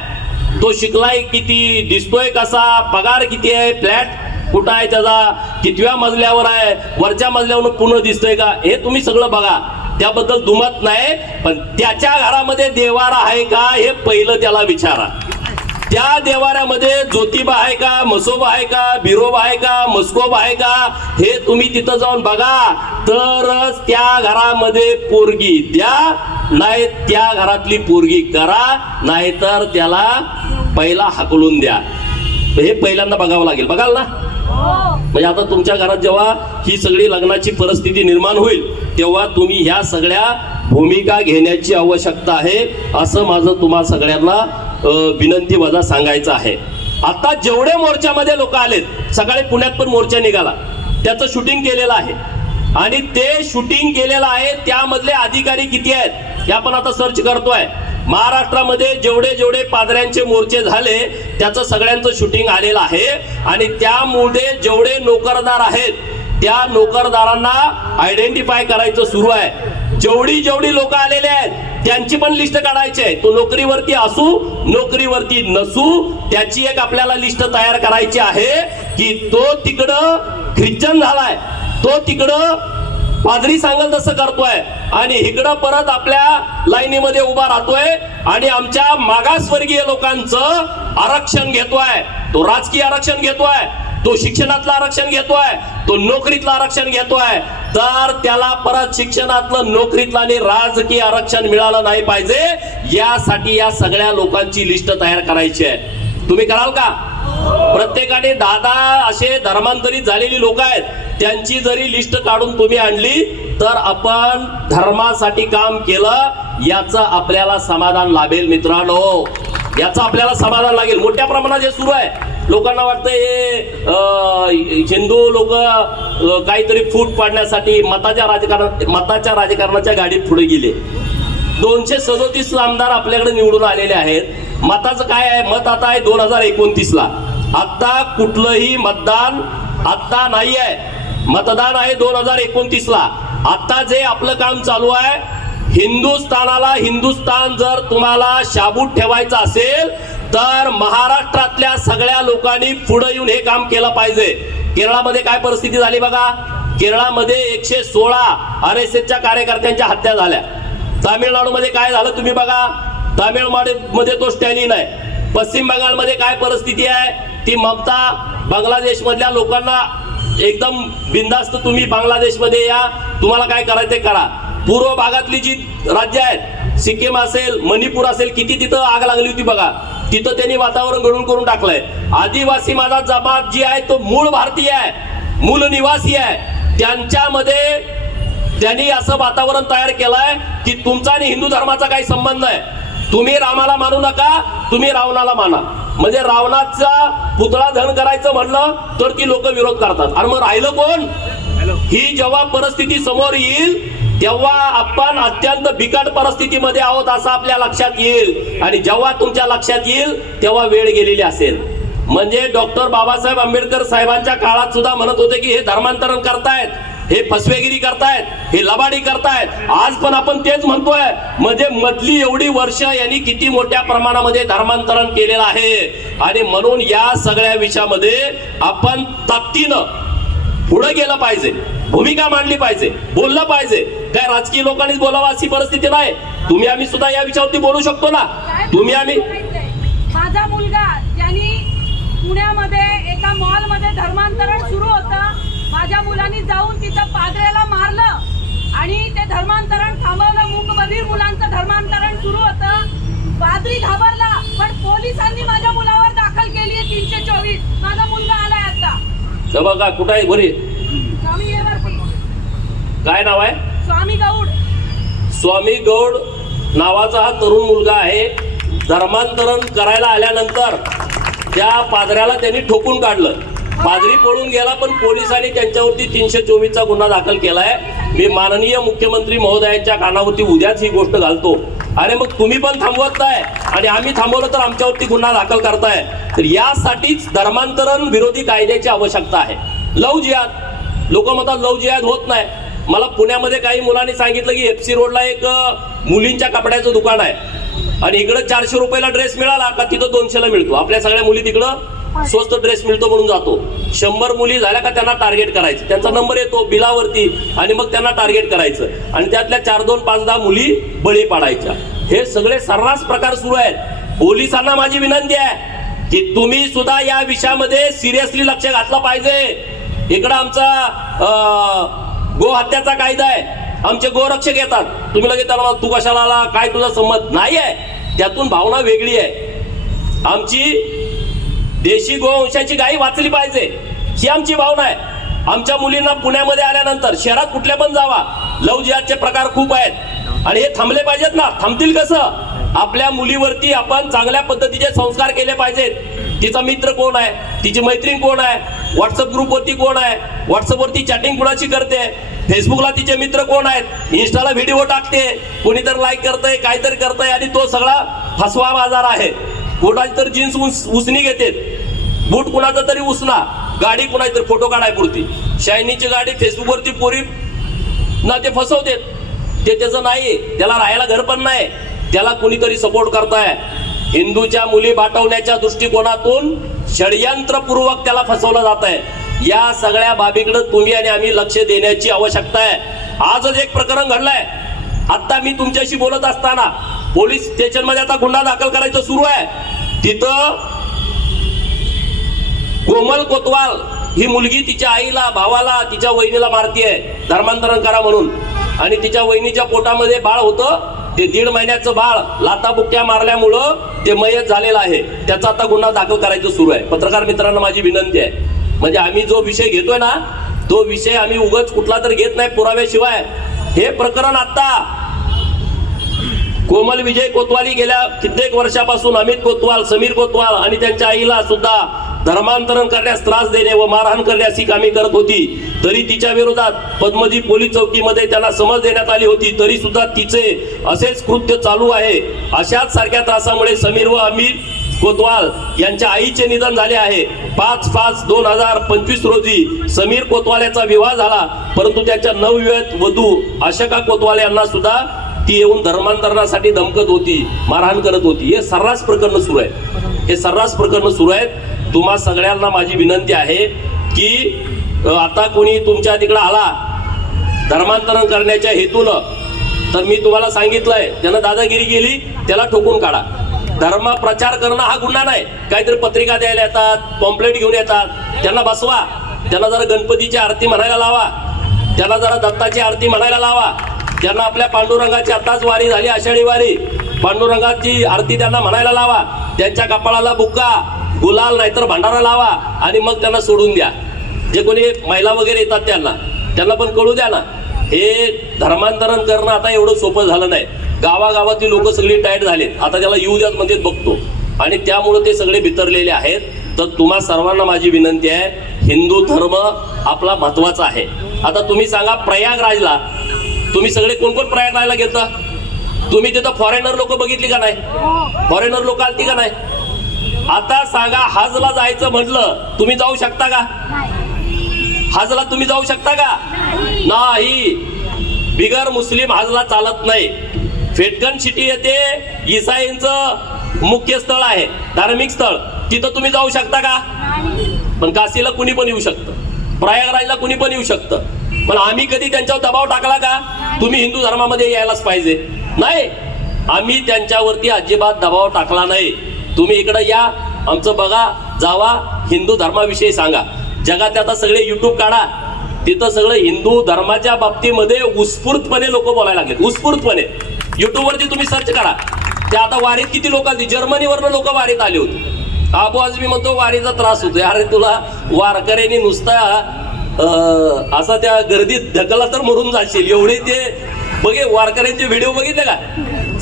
तो शिकलाय किती, दिसतोय कसा, पगार किती आहे, फ्लॅट कुठं आहे, त्याचा कितव्या मजल्यावर आहे, वरच्या मजल्यावर पुन्हा दिसतोय का, हे तुम्ही सगळं बघा. त्याबद्दल दुमत नाही, पण त्याच्या घरामध्ये देवारा आहे का हे पहिलं त्याला विचारा. त्या देवाऱ्यामध्ये ज्योतिबा आहे का, मसोबा आहे का, बिरोबा आहे का, मस्कोबा आहे का, हे तुम्ही तिथं जाऊन बघा. तरच त्या घरामध्ये पोरगी द्या, नाही त्या घरातली पोरगी करा, नाहीतर त्याला पहिला हाकलून द्या. हे पहिल्यांदा बघावं लागेल. बघाल ना? म्हणजे आता तुमच्या घरात जेव्हा ही सगळी लग्नाची परिस्थिती निर्माण होईल तेव्हा तुम्ही ह्या सगळ्या भूमिका घेण्याची आवश्यकता आहे, असं माझं तुम्हा सगळ्यांना विनंती वजा सांगायचं आहे. आता जेवढे मोर्चामध्ये लोक आलेत, सकाळी पुण्यात पण मोर्चा निघाला, त्याचं शूटिंग केलेलं आहे आणि ते शूटिंग केलेलं आहे. त्यामधले अधिकारी किती आहेत हे आपण आता सर्च करतोय. महाराष्ट्रामध्ये जेवढे जेवढे पादऱ्यांचे मोर्चे झाले त्याचं सगळ्यांचं शूटिंग आलेलं आहे. आणि त्यामुळे जेवढे नोकरदार आहेत त्या नोकरदारांना आयडेंटिफाय करायचं सुरू आहे. जेवढी जेवढी लोक आलेले आहेत त्यांची पण लिस्ट काढायची आहे. तो नोकरीवरती असू नोकरीवरती नसू, त्याची एक आपल्याला लिस्ट तयार करायची आहे की तो तिकडं ख्रिश्चन झालाय, तो तिकडं पादरी सांगल तसं करतोय आणि इकडं परत आपल्या लाईनीमध्ये उभा राहतोय आणि आमच्या मागासवर्गीय लोकांचं आरक्षण घेतोय. तो राजकीय आरक्षण घेतोय, तो शिक्षणातलं आरक्षण घेतोय, तो नोकरीतलं आरक्षण घेतोय. तर त्याला परत शिक्षणातलं, नोकरीतलं आणि राजकीय आरक्षण मिळालं नाही पाहिजे, यासाठी या सगळ्या लोकांची लिस्ट तयार करायची आहे. तुम्ही कराल का? प्रत्येकाने 10 असे धर्मांतरित झालेली लोक आहेत, त्यांची जरी लिस्ट काढून तुम्ही आणली तर आपण धर्मासाठी काम केलं याचं आपल्याला समाधान लाभेल. मित्रांनो, याचं आपल्याला समाधान लागेल. मोठ्या प्रमाणात हे सुरू आहे. लोकांना वाटतं हे हिंदू लोक काहीतरी फूट पाडण्यासाठी मताच्या राजकारणाच्या गाडीत पुढे गेले. 237 आमदार आपल्याकडे निवडून आलेले आहेत. मताचं काय आहे? मत आता आहे 2029ला. आता कुठलंही मतदान आता नाही आहे, मतदान आहे 2029ला. आता जे आपलं काम चालू आहे, हिंदुस्थान जर तुम्हाला शाबूत ठेवायचं असेल तर महाराष्ट्रातल्या सगळ्या लोकांनी पुढे येऊन हे काम केलं पाहिजे. केरळामध्ये काय परिस्थिती झाली बघा. केरळामध्ये 116 RSSच्या कार्यकर्त्यांच्या हत्या झाल्या. तामिळनाडूमध्ये काय झालं तुम्ही बघा. तामिळनाडूमध्ये तो स्टॅलिन आहे. पश्चिम बंगालमध्ये काय परिस्थिती आहे, ती ममता. बांगलादेशमधल्या लोकांना एकदम बिनधास्त तुम्ही बांगलादेशमध्ये या, तुम्हाला काय करायचं ते करा. पूर्व भागातली जी राज्य आहेत, सिक्कीम असेल, मणिपूर असेल, किती तिथं आग लागली होती बघा. तिथं त्यांनी वातावरण गळून करून टाकलंय. आदिवासी माझा जमात जी आहे तो मूळ भारतीय आहे, मूळ निवासी आहे. त्यांच्यामध्ये त्यांनी असं वातावरण तयार केलंय की तुमचा आणि हिंदू धर्माचा काही संबंध आहे. तुम्ही रामाला मानू नका, तुम्ही रावणाला माना. म्हणजे रावणाचा पुतळा दहन करायचं म्हणलं तर ती लोक विरोध करतात. आणि मग राहिलं कोण? ही जेव्हा परिस्थिती समोर येईल तेव्हा आपण अत्यंत बिकट परिस्थितीमध्ये आहोत असं आपल्या लक्षात येईल. आणि जेव्हा तुमच्या लक्षात येईल तेव्हा वेळ गेलेली असेल. म्हणजे डॉक्टर बाबासाहेब आंबेडकर साहेबांच्या काळात सुद्धा म्हणत होते की हे धर्मांतरण करतायत, हे फसवेगिरी करतायत, हे लबाडी करतायत. आज पण आपण तेच म्हणतोय. म्हणजे मधली एवढी वर्ष यांनी किती मोठ्या प्रमाणामध्ये धर्मांतरण केलेलं आहे. आणि म्हणून या सगळ्या विषयामध्ये आपण ताकदीनं पुढे गेलं पाहिजे, भूमिका मांडली पाहिजे, बोललं पाहिजे. काय राजकीय लोकांनीच बोलावं अशी परिस्थिती नाही. तुम्ही आम्ही सुद्धा या विषयावरती बोलू शकतो ना. तुम्ही आम्ही माझा मुलगा ज्यांनी पुण्यामध्ये एका मॉलमध्ये धर्मांतरण सुरू होतं, माझ्या मुलांनी जाऊन तिथं पादऱ्याला मारलं आणि ते धर्मांतरण थांबवलं. मूकबधीर मुलांचं धर्मांतरण सुरू होतं. पादरी घाबरला पण पोलिसांनी माझ्या मुलावर दाखल केली आहे 324. माझा मुलगा आलाय आता. बघा कुठं आहे बरी, काय नाव आहे? स्वामी गौड. स्वामी गौड नावाचा हा तरुण मुलगा आहे. धर्मांतरण करायला आल्यानंतर त्या पादऱ्याला त्यांनी ठोकून काढलं. पादरी पळून गेला पण पोलिसांनी त्यांच्यावरती 324चा गुन्हा दाखल केलाय. मी माननीय मुख्यमंत्री महोदयांच्या कानावरती उद्याच ही गोष्ट घालतो. आणि मग तुम्ही पण थांबवत नाही आणि आम्ही थांबवलं तर आमच्यावरती गुन्हा दाखल करताय. तर यासाठीच धर्मांतरण विरोधी कायद्याची आवश्यकता आहे. लव जिहाद, लोक म्हणतात लव जिहाद होत नाही. मला पुण्यामध्ये काही मुलांनी सांगितलं की FC रोडला एक मुलींच्या कपड्याचं दुकान आहे आणि इकडं 400 रुपयाला ड्रेस मिळाला का तिथं 200ला मिळतो. आपल्या सगळ्या मुली तिकडं स्वस्त ड्रेस मिळतो म्हणून जातो. 100 मुली झाल्या का त्यांना टार्गेट करायचं, त्यांचा नंबर येतो बिलावरती आणि मग त्यांना टार्गेट करायचं आणि त्यातल्या 4, 2, 5, 10 मुली बळी पाडायच्या. हे सगळे सर्रास प्रकार सुरू आहेत. पोलिसांना माझी विनंती आहे की तुम्ही सुद्धा या विषयामध्ये सिरियसली लक्ष घातलं पाहिजे. इकडं आमचा गो हत्याचा कायदा आहे, आमचे गोरक्षक येतात, तुम्ही लगेच त्याला तू कशाला आला, काय तुझा संमत नाही आहे. त्यातून भावना वेगळी आहे. आमची देशी गोवंशाची गायी वाचली पाहिजे ही आमची भावना आहे. आमच्या मुलींना पुण्यामध्ये आल्यानंतर शहरात कुठल्या पण जावा, लव जिहादचे प्रकार खूप आहेत आणि हे थांबले पाहिजेत ना. थांबतील कसं? आपल्या मुलीवरती आपण चांगल्या पद्धतीचे संस्कार केले पाहिजेत. तिचा मित्र कोण आहे, तिची मैत्रीण कोण आहे, व्हॉट्सअप ग्रुपवरती कोण आहे, व्हॉट्सअपवरती चॅटिंग कुणाची करते, फेसबुकला तिचे मित्र कोण आहेत, इन्स्टाला व्हिडिओ टाकते, कोणीतरी लाईक करतंय, काहीतरी करतंय आणि तो सगळा फसवा बाजार आहे. कोणाची तर जीन्स उसनी घेते, बूट कुणाचा तरी उसना, गाडी कुणाची तरी फोटो काढाय पुरती, शायनीची गाडी फेसबुकवरती पोरी ना ते फसवते. ते त्याचं नाही, त्याला राहायला घर पण नाही, त्याला कुणीतरी सपोर्ट करताय. हिंदूच्या मुली पाठवण्याच्या दृष्टिकोनातून षडयंत्रपूर्वक त्याला फसवलं जात आहे. या सगळ्या बाबीकडे तुम्ही आणि आम्ही लक्ष देण्याची आवश्यकता आहे. आजच एक प्रकरण घडलंय. आता मी तुमच्याशी बोलत असताना पोलीस स्टेशन मध्ये आता गुन्हा दाखल करायचं सुरू आहे. तिथं कोमल कोतवाल ही मुलगी तिच्या आईला, भावाला, तिच्या वहिनीला मारतीये धर्मांतरण करा म्हणून. आणि तिच्या वहिनीच्या पोटामध्ये बाळ होतं, ते 1.5 महिन्याचं बाळ लाताबुक्क्या मारल्यामुळं ते मयत झालेलं आहे. त्याचा आता गुन्हा दाखल करायचं सुरू आहे. पत्रकार मित्रांना माझी विनंती आहे, म्हणजे आम्ही जो विषय घेतोय ना तो विषय आम्ही उगाच कुठला तर घेत नाही पुराव्याशिवाय. हे प्रकरण आता कोमल विजय कोतवाली गेल्या कित्येक वर्षापासून अमित कोतवाल, समीर कोतवाल आणि त्यांच्या आईला सुद्धा धर्मांतरण करण्यास त्रास देणे व मारहाण करण्यास ही कामे करत होती. तरी तिच्या विरोधात पद्मजी पोलीस चौकीमध्ये त्यांना समज देण्यात आली होती. तरी सुद्धा तिचे असेच कृत्य चालू आहे. अशाच सारख्या त्रासामुळे समीर व अमित कोतवाल यांच्या आईचे निधन झाले आहे. 5/5/2025 रोजी समीर कोतवाल याचा विवाह झाला, परंतु त्यांच्या नवविवाहित वधू आशका कोतवाल यांना सुद्धा ती येऊन धर्मांतरणासाठी धमकत होती, मारहाण करत होती. हे सर्रास प्रकरण सुरू आहे. हे सर्रास प्रकरण सुरू आहेत. तुम्हा सगळ्यांना माझी विनंती आहे की आता कोणी तुमच्या तिकडे आला धर्मांतरण करण्याच्या हेतूनं, तर मी तुम्हाला सांगितलंय त्यानं दादागिरी केली, त्याला ठोकून काढा. धर्म प्रचार करणं हा गुन्हा नाही. काहीतरी पत्रिका द्यायला येतात, पॉम्पलेट घेऊन येतात, त्यांना बसवा, त्यांना जरा गणपतीची आरती म्हणायला लावा, त्यांना जरा दत्ताची आरती म्हणायला लावा, त्यांना आपल्या पांडुरंगाची आताच वारी झाली, आषाढी वारी, पांडुरंगाची आरती त्यांना म्हणायला लावा. त्यांच्या कपाळाला बुक्का, गुलाल नाहीतर भंडारा लावा आणि मग त्यांना सोडून द्या. जे कोणी महिला वगैरे येतात त्यांना पण कळू द्या ना. हे धर्मांतरण करणं आता एवढं सोपं झालं नाही. गावागावातली लोक सगळी टाईट झालेत. आता त्याला येऊ द्यात म्हणजे बघतो आणि त्यामुळे ते सगळे बिथरलेले आहेत. तर तुम्हा सर्वांना माझी विनंती आहे, हिंदू धर्म आपला महत्वाचा आहे. आता तुम्ही सांगा, प्रयागराजला तुम्ही सगळे कोण कोण प्रयागराजला गेलता? तुम्ही तिथं फॉरेनर लोक बघितली का नाही? फॉरेनर लोक आलती का नाही? आता सांगा, हजला जायचं म्हटलं तुम्ही जाऊ शकता का? हजला तुम्ही जाऊ शकता का? नाही. बिगर मुस्लिम हजला चालत नाही. फेटकन सिटी येते ईसाईंचं मुख्य स्थळ आहे, धार्मिक स्थळ. तिथं तुम्ही जाऊ शकता का? पण काशीला कुणी पण येऊ शकतं, प्रयागराजला कुणी पण येऊ शकतं. पण आम्ही कधी त्यांच्यावर दबाव टाकला का तुम्ही हिंदू धर्मामध्ये यायलाच पाहिजे? नाही, आम्ही त्यांच्यावरती अजिबात दबाव टाकला नाही. तुम्ही इकडे या, आमचं बघा, जावा, हिंदू धर्माविषयी सांगा. जगात आता सगळे युट्यूब काढा, तिथं सगळं हिंदू धर्माच्या बाबतीमध्ये उत्स्फूर्तपणे लोक बोलायला लागले. उत्स्फूर्तपणे युट्यूबवरती तुम्ही सर्च करा. ते आता वारीत किती लोक आली, जर्मनीवरनं लोक वारीत आले होते. आबू आजमी म्हणतो वारीचा त्रास होतोय. अरे तुला वारकऱ्यांनी नुसता असा त्या गर्दीत ढकलला तर मरून जाशील. एवढे ते बघे वारकऱ्यांचे व्हिडिओ बघितले का?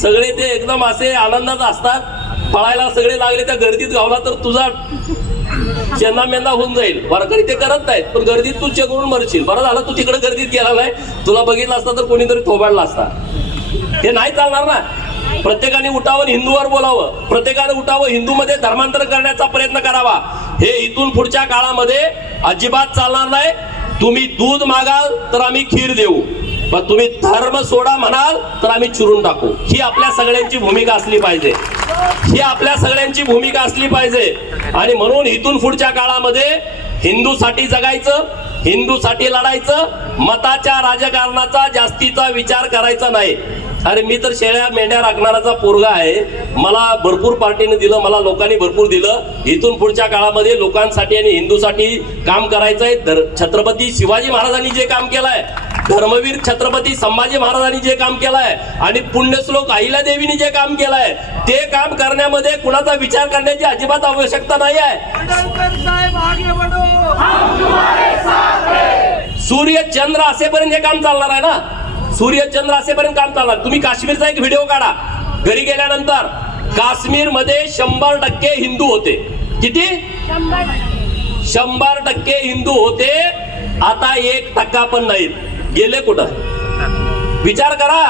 सगळे ते एकदम असे आनंदात असतात, पळायला सगळे लागले. त्या गर्दीत गावला तर तुझा चेंदा मेंदा होऊन जाईल. वारकरी ते करत नाहीत, पण गर्दीत तू चेकवून मरशील. बरं झालं तू तिकडे गर्दीत गेला नाही, तुला बघितलं असता तर कोणीतरी थोबाडला असता. हे नाही चालणार ना. प्रत्येकाने उठावं, हिंदूवर बोलावं. प्रत्येकाने उठावं, हिंदूमध्ये धर्मांतर करण्याचा प्रयत्न करावा. हे इथून पुढच्या काळामध्ये अजिबात चालणार नाही. तुम्ही दूध मागाल तर आम्ही खीर देऊ, पण तुम्ही धर्म सोडा म्हणाल तर आम्ही चिरून टाकू. ही आपल्या सगळ्यांची भूमिका असली पाहिजे. ही आपल्या सगळ्यांची भूमिका असली पाहिजे. आणि म्हणून इथून पुढच्या काळामध्ये हिंदूसाठी जगायचं, हिंदूसाठी लढायचं. मताच्या राजकारणाचा जास्तीचा विचार करायचा नाही. अरे मी तर शेळ्या मेंढ्या राखणाराचा पोरगा आहे. मला भरपूर पार्टीने दिलं, मला लोकांनी भरपूर दिलं. इथून पुढच्या काळामध्ये लोकांसाठी आणि हिंदूसाठी काम करायचंय. छत्रपती शिवाजी महाराजांनी जे काम केलंय, धर्मवीर छत्रपती संभाजी महाराजांनी जे काम केलंय आणि पुण्यश्लोक अहिल्यादेवीने जे काम केलंय, ते काम करण्यामध्ये कुणाचा विचार करण्याची अजिबात आवश्यकता नाही आहे. सूर्य चंद्र असेपर्यंत हे काम चालणार आहे ना. सूर्य चंद्र असेपर्यंत काम चालणार. तुम्ही काश्मीरचा एक व्हिडिओ काढा घरी गेल्यानंतर. काश्मीर मध्ये 100% हिंदू होते. किती? 100% हिंदू होते. आता 1% पण नाहीत. गेले कुठं? विचार करा.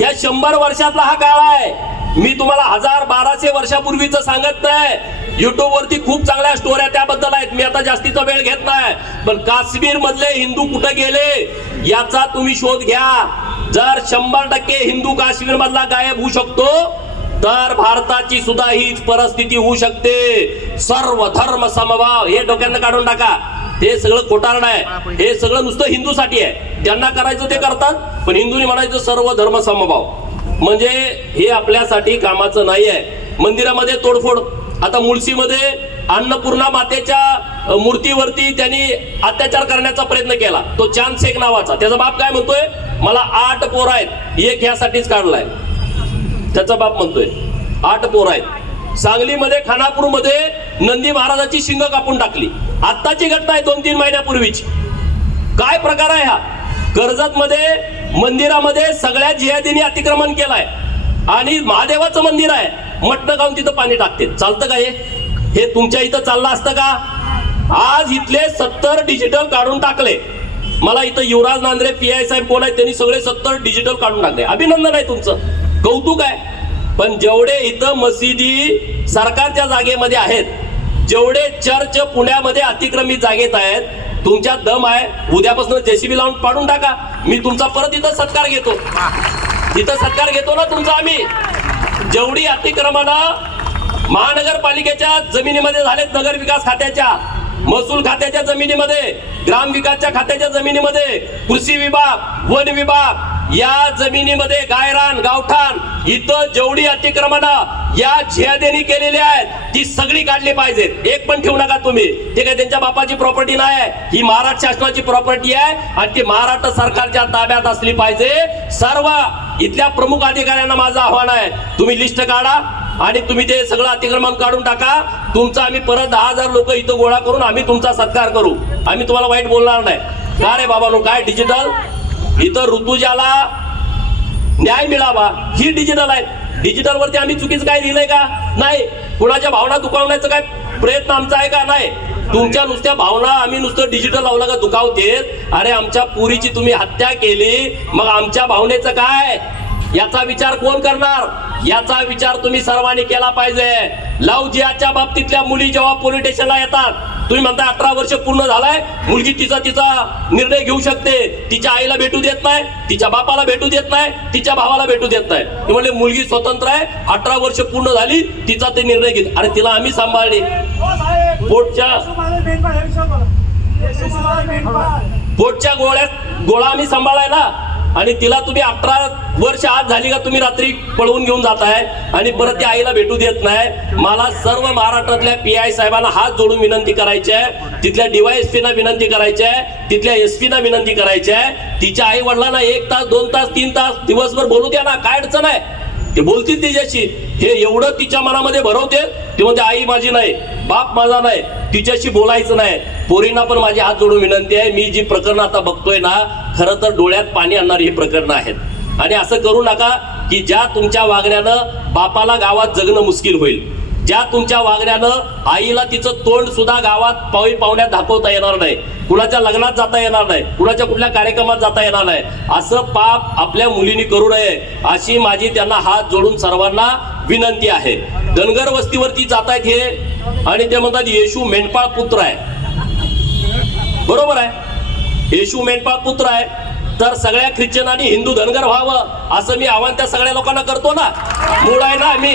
या 100 वर्षातला हा काळ आहे. मी तुम्हाला 1000-1200 वर्षापूर्वीच सांगत नाही. युट्यूब वरती खूप चांगल्या स्टोऱ्या त्याबद्दल आहेत. मी आता जास्तीचा वेळ घेत नाही. पण काश्मीर मधले हिंदू कुठे गेले याचा तुम्ही शोध घ्या. जर 100% हिंदू काश्मीर मधला गायब होऊ शकतो, तर भारताची सुद्धा हीच परिस्थिती होऊ शकते. सर्व धर्म समभाव हे डोक्यानं काढून टाका. हे सगळं खोटारड आहे. हे सगळं नुसतं हिंदूसाठी आहे. ज्यांना करायचं ते करतात, पण हिंदूंनी म्हणायचं सर्व धर्म समभाव. म्हणजे हे आपल्यासाठी कामाचं नाही आहे. मंदिरामध्ये तोडफोड. आता मुळशीमध्ये अन्नपूर्णा मातेच्या मूर्तीवरती त्यांनी अत्याचार करण्याचा प्रयत्न केला. तो चांद शेख नावाचा. त्याचा बाप काय म्हणतोय, मला 8 पोर आहेत, एक ह्यासाठीच काढलाय. त्याचा बाप म्हणतोय 8 पोर आहेत. सांगलीमध्ये खानापूरमध्ये नंदी महाराजाची शिंग कापून टाकली. आत्ताची घटना आहे 2-3 महिन्यापूर्वीची. काय प्रकार आहे हा? कर्जत मध्ये मंदिरामध्ये सगळ्या जिहादींनी अतिक्रमण केलंय आणि महादेवाचं मंदिर आहे. मटण खाऊन तिथं पाणी टाकते. चालतं का हे? तुमच्या इथं चाललं असतं का? आज इथले 70 डिजिटल काढून टाकले. मला इथं युवराज नांद्रे PI साहेब कोण आहेत, त्यांनी सगळे 70 डिजिटल काढून टाकले. अभिनंदन आहे तुमचं, कौतुक आहे. पण जेवढे इथं मशिदी सरकारच्या जागेमध्ये आहेत, जेवढे चर्च पुण्यामध्ये अतिक्रमित जागेत आहेत, तुमच्यात दम आहे, उद्यापासून JCB लावून पाडून टाका. मी तुमचा परत इथं सत्कार घेतो. इथं सत्कार घेतो ना तुमचा आम्ही. जेवढी अतिक्रमणं महानगरपालिकेच्या जमिनीमध्ये झालेत, नगर विकास खात्याच्या, महसूल खात्याच्या जमिनीमध्ये, ग्रामविकासच्या खात्याच्या जमिनीमध्ये, कृषी विभाग, वन विभाग या जमिनीमध्ये, गायरान, गावठाण, इथं जेवढी अतिक्रमणं या जिहादींनी केलेली आहेत ती सगळी काढली पाहिजेत. एक पण ठेवू नका तुम्ही. ते काय त्यांच्या बापाची प्रॉपर्टी नाही आहे, ही महाराष्ट्र शासनाची प्रॉपर्टी आहे आणि ती महाराष्ट्र सरकारच्या ताब्यात असली पाहिजे. सर्व इथल्या प्रमुख अधिकाऱ्यांना माझं आव्हान आहे, तुम्ही लिस्ट काढा आणि तुम्ही ते सगळं अतिक्रमण काढून टाका. तुमचा आम्ही परत 10,000 लोक इथं गोळा करून आम्ही तुमचा सत्कार करू. आम्ही तुम्हाला वाईट बोलणार नाही. का रे बाबांनो, काय डिजिटल इथं ऋतुजाला न्याय मिळावा ही डिजिटल आहे. डिजिटल वरती आम्ही चुकीचं काय लिहिलंय का? नाही. कुणाच्या भावना दुखावण्याचा काय प्रयत्न आमचा आहे का? नाही. तुमच्या नुसत्या भावना आम्ही नुसतं डिजिटल लावलं का दुखावतेत? अरे आमच्या पुरीची तुम्ही हत्या केली, मग आमच्या भावनेचं काय? याचा विचार कोण करणार? याचा विचार तुम्ही सर्वांनी केला पाहिजे. लव्ह जिहादच्या बाबतीतल्या मुली जेव्हा पोलीस स्टेशनला येतात, तुम्ही म्हणता 18 वर्ष पूर्ण झालाय, मुलगी तिचा निर्णय घेऊ शकते, तिच्या आईला भेटू देत नाही, तिच्या बापाला भेटू देत नाही, तिच्या भावाला भेटू देत नाही. ते म्हणले मुलगी स्वतंत्र आहे, 18 वर्ष पूर्ण झाली, तिचा ते निर्णय घेत. अरे तिला आम्ही सांभाळले. पोटच्या गोळा आम्ही सांभाळाय ना, आणि तिला तुम्ही 18 वर्ष आज झाली का तुम्ही रात्री पळवून घेऊन जाताय आणि परत त्या आईला भेटू देत नाही. मला सर्व महाराष्ट्रातल्या PI साहेबांना हात जोडून विनंती करायची आहे, तिथल्या DYSP ना विनंती करायची आहे, तिथल्या SP ना विनंती करायची आहे. तिच्या आई वडिलांना 1 तास 2 तास 3 तास दिवसभर बोलू द्या ना, काय अडचण आहे? ते बोलतील तिच्याशी. हे एवढं तिच्या मनामध्ये भरवते, ते म्हणते आई माझी नाही, बाप माझा नाही, तिच्याशी बोलायचं नाही. पोरींना पण माझी हात जोडून विनंती आहे, मी जी प्रकरणं आता बघतोय ना, खरं तर डोळ्यात पाणी आणणारी ही प्रकरणं आहेत. आणि असं करू नका की ज्या तुमच्या वागण्यानं बापाला गावात जगणं मुश्किल होईल, ज्या तुमच्या वागण्यानं आईला तिचं तोंड सुद्धा गावात पाहुण्यात दाखवता येणार नाही, कुणाच्या लग्नात जाता येणार नाही, कुणाच्या कुठल्या कार्यक्रमात जाता येणार नाही. असं पाप आपल्या मुलींनी करू नये, अशी माझी त्यांना हात जोडून सर्वांना विनंती आहे. धनगर वस्तीवरती जात आहेत हे, आणि ते म्हणतात येशू मेंढपाळ पुत्र आहे. बरोबर आहे, येशू मेंढपाळ पुत्र आहे, तर सगळ्या ख्रिश्चनांनी हिंदू धनगर व्हावं असं मी आव्हान त्या सगळ्या लोकांना करतो ना. मूळ आहे ना, मी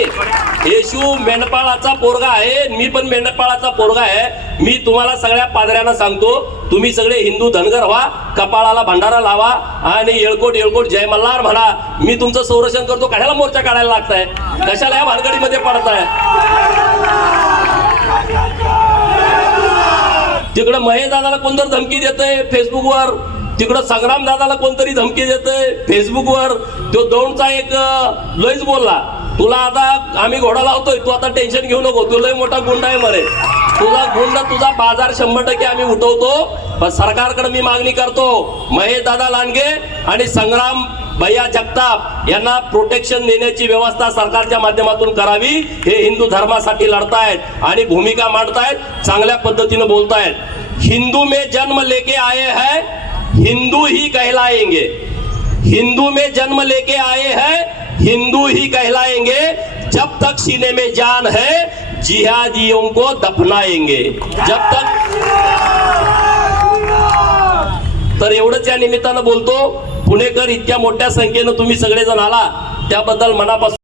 येशू मेंढपाळाचा पोरगा आहे, मी पण मेंढपाळाचा पोरगा आहे. मी तुम्हाला सगळ्या पादऱ्यांना सांगतो, तुम्ही सगळे हिंदू धनगर व्हा, कपाळाला भंडारा लावा आणि येळकोट येळकोट जय मल्हार म्हणा. मी तुमचं संरक्षण करतो. कशाला मोर्चा काढायला लागताय? कशाला या भानगडीमध्ये पडताय? तिकडं महेश दादाला कोणतरी धमकी देतंय फेसबुकवर, तिकडं संग्राम दादाला कोणतरी धमकी देतंय फेसबुकवर. तो दौंडचा एक लयच बोलला, तुला आता आम्ही घोडा लावतोय, तू आता टेन्शन घेऊ नको, तू लय मोठा गुंड आहे म्हणे. तुझा बाजार 100% आम्ही उठवतो. पण सरकारकडे मी मागणी करतो, महेश दादा लांडगे आणि संग्राम भैया जगताप यांना प्रोटेक्शन देण्याची व्यवस्था सरकारच्या माध्यमातून करावी. हे हिंदू धर्मासाठी लढतायत आणि भूमिका मांडतायत, चांगल्या पद्धतीने बोलतायत. हिंदू में जन्म लेके आए हैं, हिंदू ही कहलाएंगे. हिंदू में जन्म लेके आए हैं, हिंदू ही कहलाएंगे. जब तक सीने में जान है, जिहादियों को दफनाएंगे. जब तक. तर एवढंच या निमित्तानं बोलतो. पुणेकर इतक्या मोठ्या संख्येनं तुम्ही सगळेजण आला, त्याबद्दल मनापासून